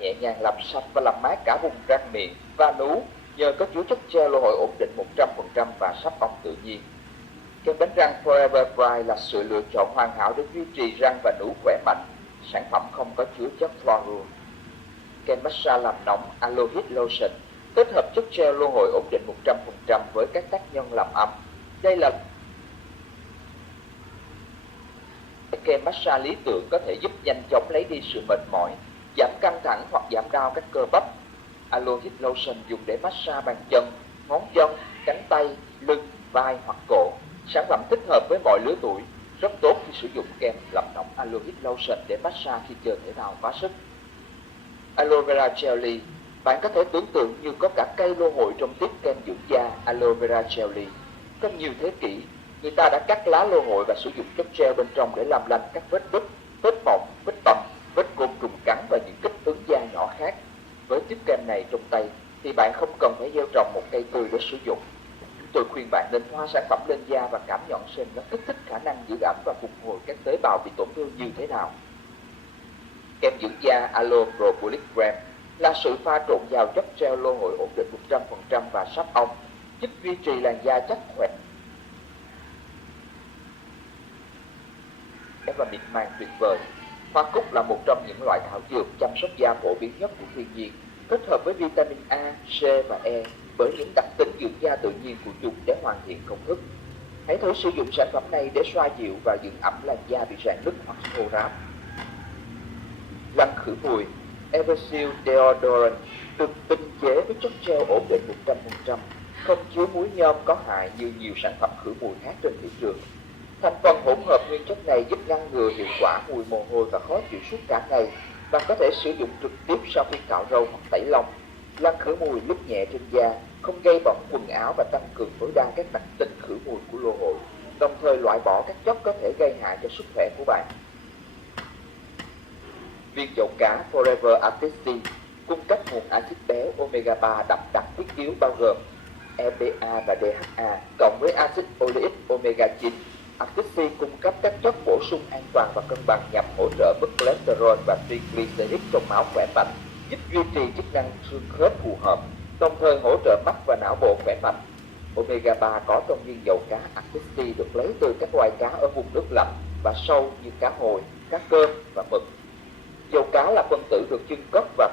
nhẹ nhàng làm sạch và làm mát cả vùng răng miệng và nú nhờ có chứa chất gel lô hội ổn định 100% và sáp ong tự nhiên. Kem đánh răng Forever Bright là sự lựa chọn hoàn hảo để duy trì răng và nú khỏe mạnh. Sản phẩm không có chứa chất fluoride. Kem massage làm nóng Aloe Heat Lotion kết hợp chất gel lô hội ổn định 100% với các tác nhân làm ấm. Đây là kem massage lý tưởng có thể giúp nhanh chóng lấy đi sự mệt mỏi, giảm căng thẳng hoặc giảm đau các cơ bắp. Aloe Heat Lotion dùng để massage bàn chân, ngón chân, cánh tay, lưng, vai hoặc cổ. Sản phẩm thích hợp với mọi lứa tuổi, rất tốt khi sử dụng kem làm nóng Aloe Heat Lotion để massage khi chơi thể thao quá sức. Aloe Vera Jelly, bạn có thể tưởng tượng như có cả cây lô hội trong tiếp kem dưỡng da Aloe Vera Jelly. Trong nhiều thế kỷ, người ta đã cắt lá lô hội và sử dụng chất gel bên trong để làm lành các vết đứt, vết mỏng, vết bầm, vết côn trùng cắn và những kích ứng da nhỏ khác. Với tiếp kem này trong tay thì bạn không cần phải gieo trồng một cây tươi để sử dụng. Tôi khuyên bạn nên thoa sản phẩm lên da và cảm nhận xem nó kích thích khả năng giữ ẩm và phục hồi các tế bào bị tổn thương như thế nào. Kem dưỡng da Aloe Propolis Creme là sự pha trộn vào chất gel lô hội ổn định 100% và sáp ong, giúp duy trì làn da chắc khỏe và mịn màng tuyệt vời. Hoa cúc là một trong những loại thảo dược chăm sóc da phổ biến nhất của thiên nhiên, kết hợp với vitamin A, C và E bởi những đặc tính dưỡng da tự nhiên của chúng để hoàn thiện công thức. Hãy thử sử dụng sản phẩm này để xoa dịu và dưỡng ẩm làn da bị rạn nứt hoặc thô ráp. Lăn khử mùi Everseal Deodorant được tinh chế với chất gel ổn định 100%, không chứa muối nhôm có hại như nhiều sản phẩm khử mùi khác trên thị trường. Thành phần hỗn hợp nguyên chất này giúp ngăn ngừa hiệu quả mùi mồ hôi và khó chịu suốt cả ngày và có thể sử dụng trực tiếp sau khi cạo râu hoặc tẩy lông. Lăn khử mùi lúc nhẹ trên da, không gây bẩn quần áo và tăng cường tối đa các đặc tính khử mùi của lô hội, đồng thời loại bỏ các chất có thể gây hại cho sức khỏe của bạn. Viên dầu cá Forever Artistic cung cấp nguồn axit béo omega 3 đậm đặc thiết yếu bao gồm EPA và DHA cộng với axit oleic omega 9. Artistic cung cấp các chất bổ sung an toàn và cân bằng nhằm hỗ trợ mức cholesterol và triglycerides trong máu khỏe mạnh, giúp duy trì chức năng xương khớp phù hợp, đồng thời hỗ trợ mắt và não bộ khỏe mạnh. Omega 3 có trong viên dầu cá Artistic được lấy từ các loài cá ở vùng nước lạnh và sâu như cá hồi, cá cơm và mực. Dầu cá là phân tử được chưng cất và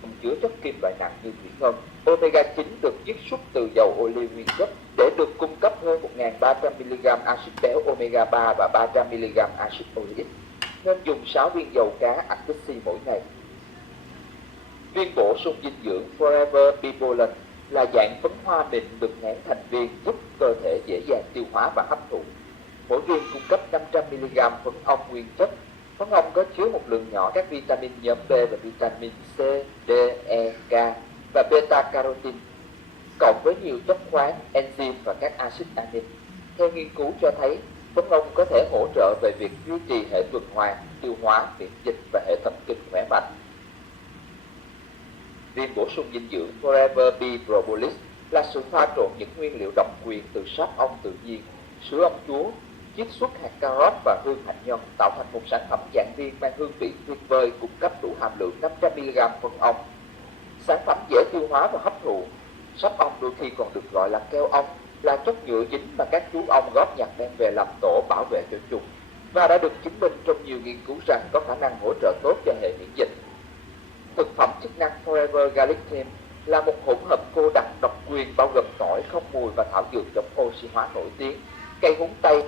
không chứa chất kim loại nặng như thủy ngân. Omega 9 được chiết xuất từ dầu ô liu nguyên chất để được cung cấp hơn 1.300mg axit béo omega 3 và 300mg axit oleic, nên dùng 6 viên dầu cá Artistic mỗi ngày. Viên bổ sung dinh dưỡng Forever Bibolent là dạng phấn hoa mịn được nén thành viên giúp cơ thể dễ dàng tiêu hóa và hấp thụ. Mỗi viên cung cấp 500mg phấn ong nguyên chất. Phấn ong có chứa một lượng nhỏ các vitamin nhóm B và vitamin C, D, E, K và beta-carotene, cộng với nhiều chất khoáng, enzyme và các axit amin. Theo nghiên cứu cho thấy, phấn ong có thể hỗ trợ về việc duy trì hệ tuần hoàn, tiêu hóa, miễn dịch và hệ thần kinh khỏe mạnh. Viên bổ sung dinh dưỡng Forever Bee Propolis là sự pha trộn những nguyên liệu độc quyền từ sáp ong tự nhiên, sữa ong chúa, chiết xuất hạt cà rốt và hương hạnh nhân tạo thành một sản phẩm dạng viên mang hương vị tuyệt vời cung cấp đủ hàm lượng 500mg phân ong. Sản phẩm dễ tiêu hóa và hấp thụ. Sáp ong đôi khi còn được gọi là keo ong, là chất nhựa dính mà các chú ong góp nhặt đem về làm tổ bảo vệ cho chúng và đã được chứng minh trong nhiều nghiên cứu rằng có khả năng hỗ trợ tốt cho hệ miễn dịch. Thực phẩm chức năng Forever Garlic Cream là một hỗn hợp cô đặc độc quyền bao gồm tỏi không mùi và thảo dược chống oxy hóa nổi tiếng, cây húng tây,